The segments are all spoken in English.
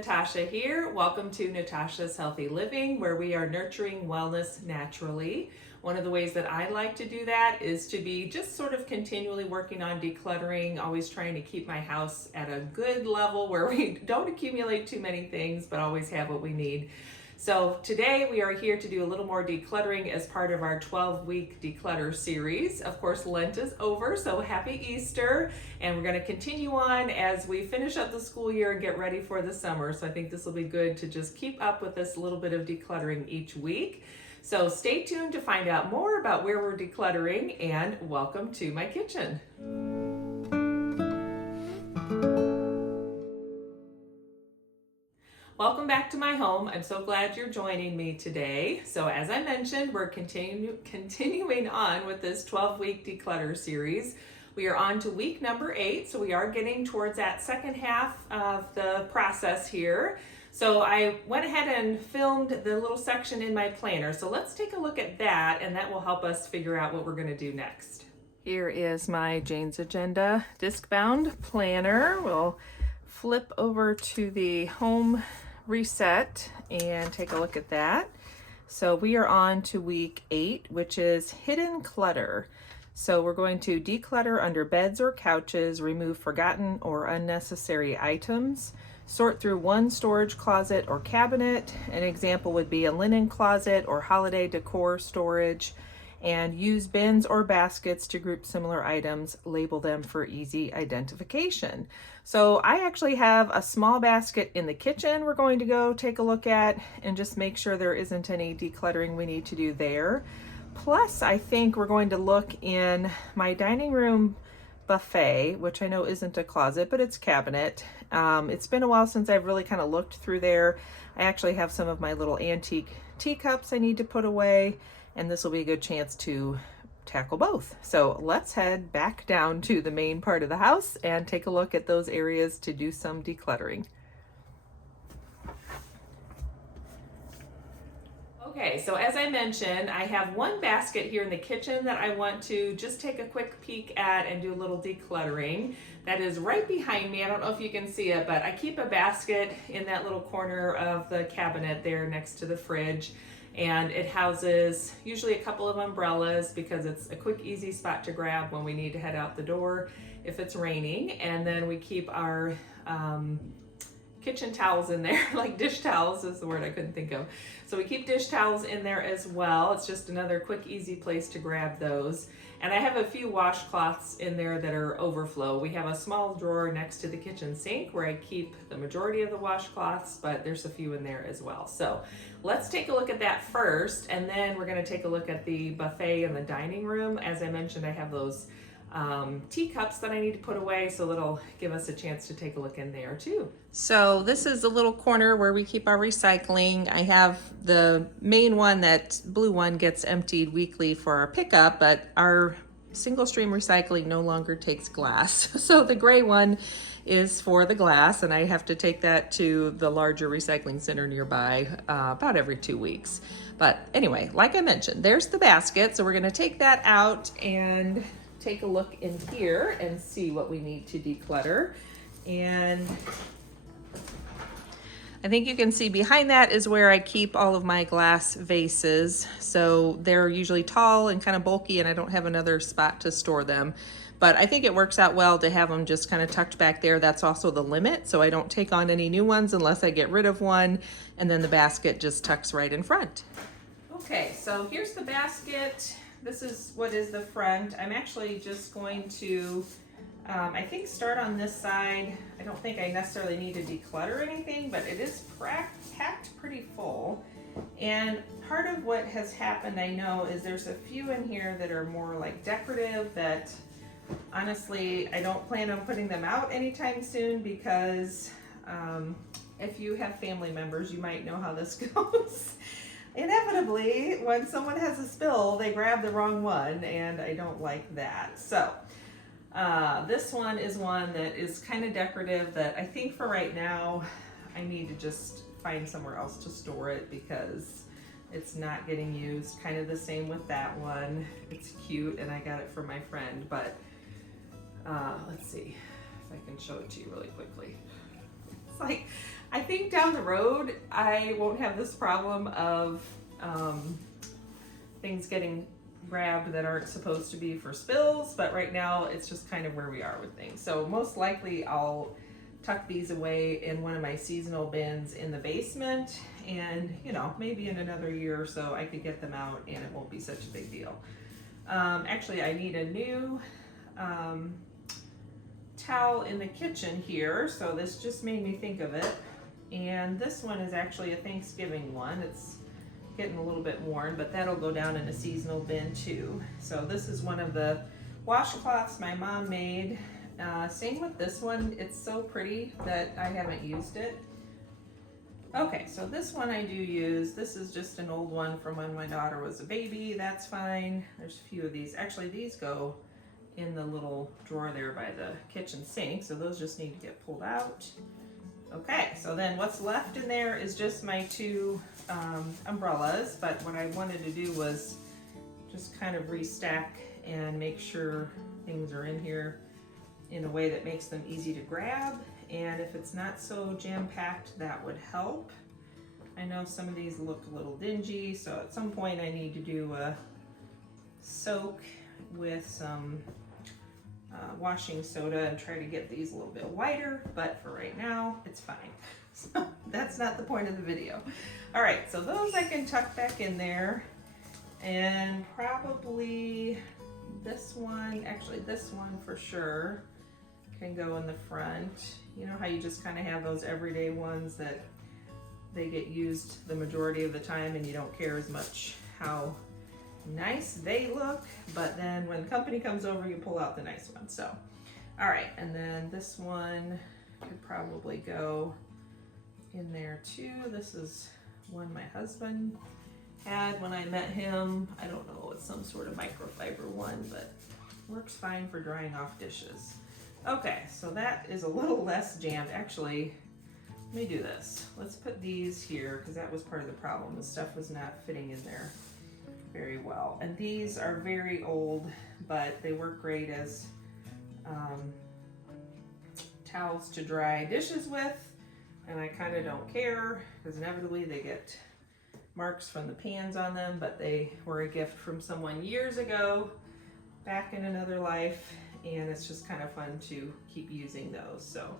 Natasha here. Welcome to Natasha's Healthy Living, where we are nurturing wellness naturally. One of the ways that I like to do that is to be just sort of continually working on decluttering, always trying to keep my house at a good level where we don't accumulate too many things, but always have what we need. So today we are here to do a little more decluttering as part of our 12-week declutter series. Of course, Lent is over, so happy Easter. And we're going to continue on as we finish up the school year and get ready for the summer. So I think this will be good to just keep up with this little bit of decluttering each week. So stay tuned to find out more about where we're decluttering, and welcome to my kitchen. Welcome back to my home. I'm so glad you're joining me today. So as I mentioned, we're continuing on with this 12-week declutter series. We are on to week number 8, so we are getting towards that second half of the process here. So I went ahead and filmed the little section in my planner. So let's take a look at that, and that will help us figure out what we're going to do next. Here is my Jane's Agenda disc-bound planner. We'll flip over to the home reset and take a look at that. So we are on to week 8, which is hidden clutter. So we're going to declutter under beds or couches, remove forgotten or unnecessary items, sort through one storage closet or cabinet. An example would be a linen closet or holiday decor storage, and use bins or baskets to group similar items, label them for easy identification. So I actually have a small basket in the kitchen we're going to go take a look at and just make sure there isn't any decluttering we need to do there. Plus, I think we're going to look in my dining room buffet, which I know isn't a closet, but it's cabinet. It's been a while since I've really kind of looked through there. I actually have some of my little antique teacups I need to put away, and this will be a good chance to tackle both. So let's head back down to the main part of the house and take a look at those areas to do some decluttering. Okay, so as I mentioned, I have one basket here in the kitchen that I want to just take a quick peek at and do a little decluttering. That is right behind me. I don't know if you can see it, but I keep a basket in that little corner of the cabinet there next to the fridge. And it houses usually a couple of umbrellas because it's a quick, easy spot to grab when we need to head out the door if it's raining. And then we keep our kitchen towels in there, like dish towels is the word I couldn't think of. So we keep dish towels in there as well. It's just another quick, easy place to grab those. And I have a few washcloths in there that are overflow. We have a small drawer next to the kitchen sink where I keep the majority of the washcloths, but there's a few in there as well. So let's take a look at that first, and then we're going to take a look at the buffet in the dining room. As I mentioned, I have those teacups that I need to put away, so that'll give us a chance to take a look in there too. So this is the little corner where we keep our recycling. I have the main one, that blue one, gets emptied weekly for our pickup, but our single stream recycling no longer takes glass. So the gray one is for the glass, and I have to take that to the larger recycling center nearby about every 2 weeks. But anyway, like I mentioned, there's the basket. So we're going to take that out and take a look in here and see what we need to declutter. And I think you can see behind that is where I keep all of my glass vases. So they're usually tall and kind of bulky, and I don't have another spot to store them. But I think it works out well to have them just kind of tucked back there. That's also the limit, so I don't take on any new ones unless I get rid of one, and then the basket just tucks right in front. Okay, so here's the basket. This is what is the front. I'm actually just going to, I think, start on this side. I don't think I necessarily need to declutter anything, but it is packed pretty full. And part of what has happened, I know, is there's a few in here that are more like decorative that honestly I don't plan on putting them out anytime soon, because if you have family members, you might know how this goes. Inevitably, when someone has a spill, they grab the wrong one, and I don't like that. So this one is one that is kind of decorative that I think for right now I need to just find somewhere else to store it because it's not getting used. Kind of the same with that one. It's cute and I got it from my friend, but let's see if I can show it to you really quickly. It's like I think down the road, I won't have this problem of things getting grabbed that aren't supposed to be for spills, but right now it's just kind of where we are with things. So most likely I'll tuck these away in one of my seasonal bins in the basement, and you know, maybe in another year or so I could get them out and it won't be such a big deal. Actually, I need a new towel in the kitchen here, so this just made me think of it. And this one is actually a Thanksgiving one. It's getting a little bit worn, but that'll go down in a seasonal bin too. So this is one of the washcloths my mom made. Same with this one. It's so pretty that I haven't used it. Okay, so this one I do use. This is just an old one from when my daughter was a baby. That's fine. There's a few of these. Actually, these go in the little drawer there by the kitchen sink, so those just need to get pulled out. Okay, so then what's left in there is just my two umbrellas, but what I wanted to do was just kind of restack and make sure things are in here in a way that makes them easy to grab. And if it's not so jam-packed, that would help. I know some of these look a little dingy, so at some point I need to do a soak with some washing soda and try to get these a little bit whiter, but for right now, it's fine. So that's not the point of the video. All right, so those I can tuck back in there, and probably this one, actually this one for sure, can go in the front. You know how you just kind of have those everyday ones that they get used the majority of the time and you don't care as much how nice they look, but then when company comes over, you pull out the nice one. So, all right, and then this one could probably go in there too. This is one my husband had when I met him. I don't know, it's some sort of microfiber one, but works fine for drying off dishes. Okay, so that is a little less jammed. Actually, let me do this. Let's put these here because that was part of the problem. The stuff was not fitting in there very well. And these are very old, but they work great as towels to dry dishes with. And I kind of don't care because inevitably they get marks from the pans on them, but they were a gift from someone years ago, back in another life. And it's just kind of fun to keep using those. So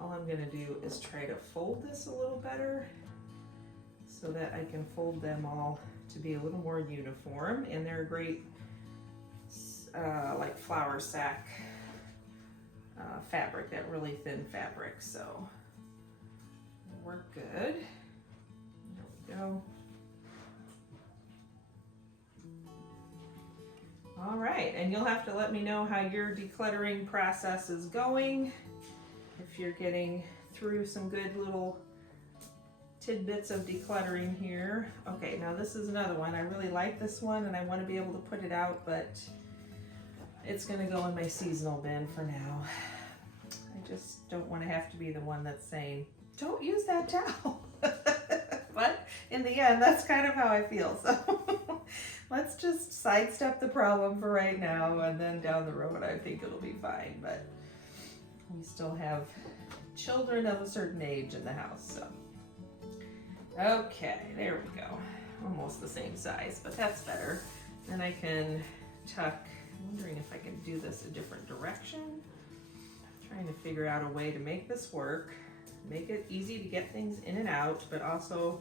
all I'm gonna do is try to fold this a little better so that I can fold them all to be a little more uniform. And they're great like flour sack fabric, that really thin fabric. So work good. There we go. All right, and you'll have to let me know how your decluttering process is going. If you're getting through some good little tidbits of decluttering here. Okay, now this is another one. I really like this one and I want to be able to put it out, but it's gonna go in my seasonal bin for now. I just don't want to have to be the one that's saying, don't use that towel. But in the end, that's kind of how I feel. So let's just sidestep the problem for right now, and then down the road, I think it'll be fine. But we still have children of a certain age in the house, so. Okay, there we go. Almost the same size, but that's better. Then I can tuck, I'm wondering if I can do this a different direction. Trying to figure out a way to make this work. Make it easy to get things in and out, but also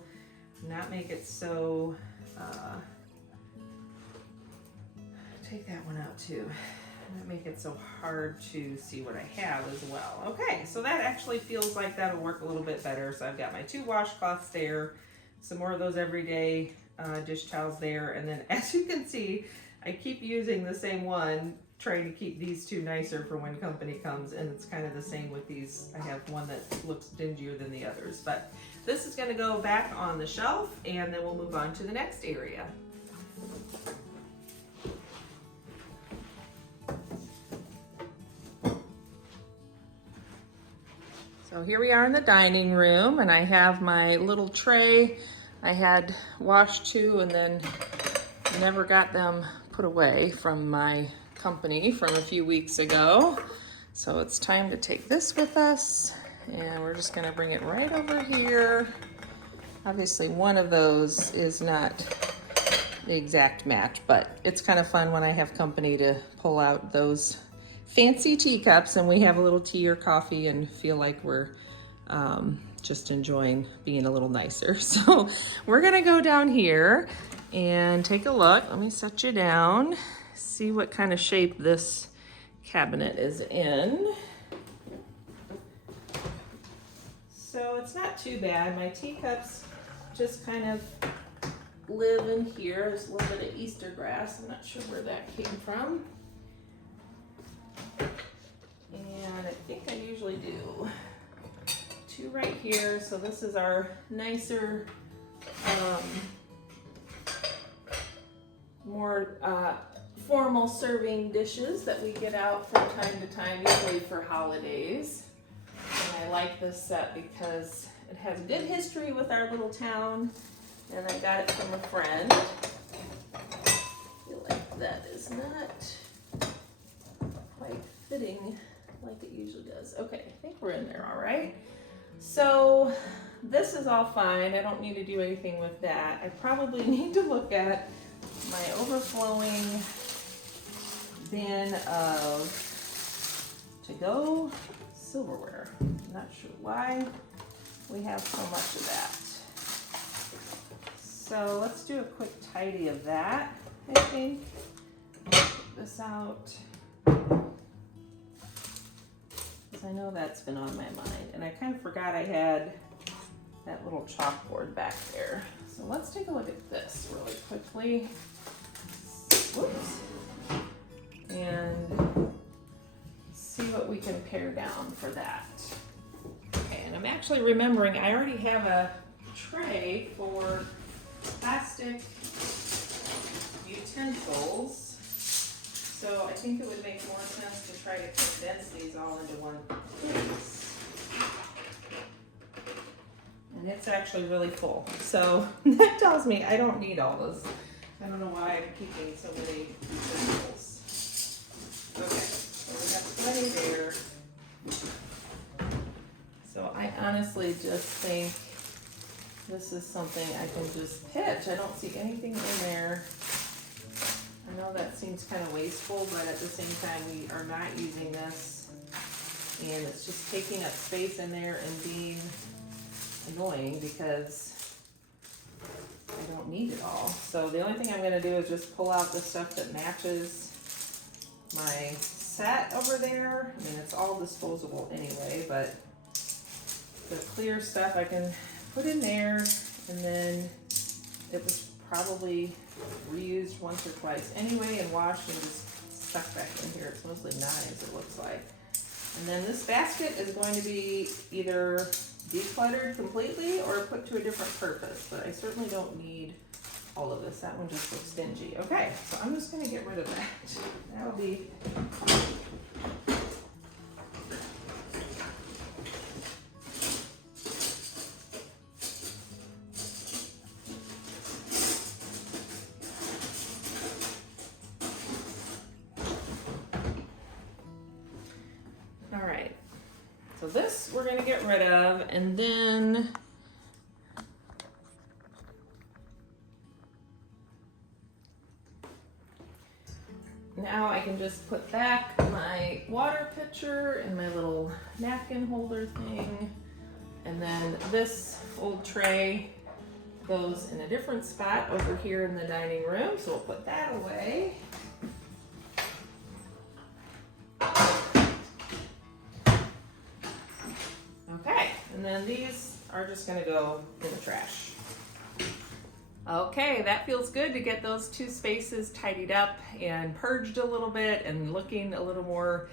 not make it so, take that one out too. Not make it so hard to see what I have as well. Okay, so that actually feels like that'll work a little bit better. So I've got my two washcloths there, some more of those everyday dish towels there, and then as you can see, I keep using the same one, trying to keep these two nicer for when company comes, and it's kind of the same with these. I have one that looks dingier than the others, but this is gonna go back on the shelf, and then we'll move on to the next area. So here we are in the dining room, and I have my little tray. I had washed two and then never got them put away from my company from a few weeks ago. So it's time to take this with us and we're just gonna bring it right over here. Obviously one of those is not the exact match, but it's kind of fun when I have company to pull out those fancy teacups and we have a little tea or coffee and feel like we're just enjoying being a little nicer. So we're gonna go down here and take a look. Let me set you down, see what kind of shape this cabinet is in. So it's not too bad. My teacups just kind of live in here. There's a little bit of Easter grass. I'm not sure where that came from. And I think I usually do 2 right here. So this is our nicer, more formal serving dishes that we get out from time to time, usually for holidays. And I like this set because it has a good history with our little town, and I got it from a friend. I feel like that is not quite fitting like it usually does. Okay, I think we're in there all right. So this is all fine. I don't need to do anything with that. I probably need to look at my overflowing bin of to-go silverware. I'm not sure why we have so much of that. So let's do a quick tidy of that, I think. Put this out, because I know that's been on my mind. And I kind of forgot I had that little chalkboard back there. So let's take a look at this really quickly. Whoops. And see what we can pare down for that. Okay, and I'm actually remembering I already have a tray for plastic utensils. So I think it would make more sense to try to condense these all into one place. And it's actually really full. So that tells me I don't need all this. I don't know why I'm keeping so many utensils. Okay, so we have plenty there. So I honestly just think this is something I can just pitch. I don't see anything in there. I know that seems kind of wasteful, but at the same time we are not using this. And it's just taking up space in there and being annoying because I don't need it all. So the only thing I'm going to do is just pull out the stuff that matches my set over there. I mean, it's all disposable anyway, but the clear stuff I can put in there, and then it was probably reused once or twice anyway and washed and just stuck back in here. It's mostly knives, it looks like. And then this basket is going to be either decluttered completely or put to a different purpose, but I certainly don't need all of this. That one just looks stingy. Okay, so I'm just going to get rid of that. That'll be all right. So this we're going to get rid of, and then now I can just put back my water pitcher and my little napkin holder thing. And then this old tray goes in a different spot over here in the dining room. So we'll put that away. Okay, and then these are just gonna go in the trash. Okay, that feels good to get those 2 spaces tidied up and purged a little bit and looking a little more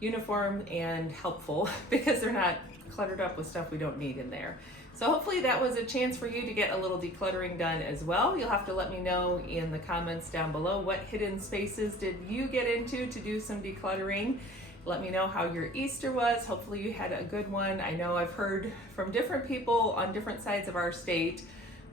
uniform and helpful because they're not cluttered up with stuff we don't need in there. So hopefully that was a chance for you to get a little decluttering done as well. You'll have to let me know in the comments down below what hidden spaces did you get into to do some decluttering. Let me know how your Easter was. Hopefully you had a good one. I know I've heard from different people on different sides of our state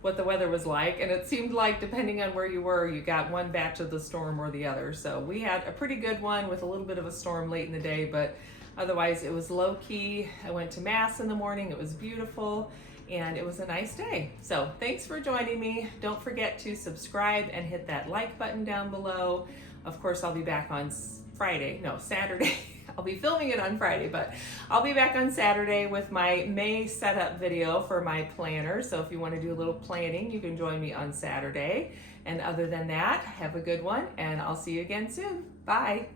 what the weather was like, and it seemed like depending on where you were, you got one batch of the storm or the other. So we had a pretty good one with a little bit of a storm late in the day, but Otherwise, it was low key. I went to Mass in the morning. It was beautiful and it was a nice day. So thanks for joining me. Don't forget to subscribe and hit that like button down below. Of course, I'll be back on Saturday. I'll be filming it on Friday, but I'll be back on Saturday with my May setup video for my planner. So if you want to do a little planning, you can join me on Saturday. And other than that, have a good one, and I'll see you again soon. Bye.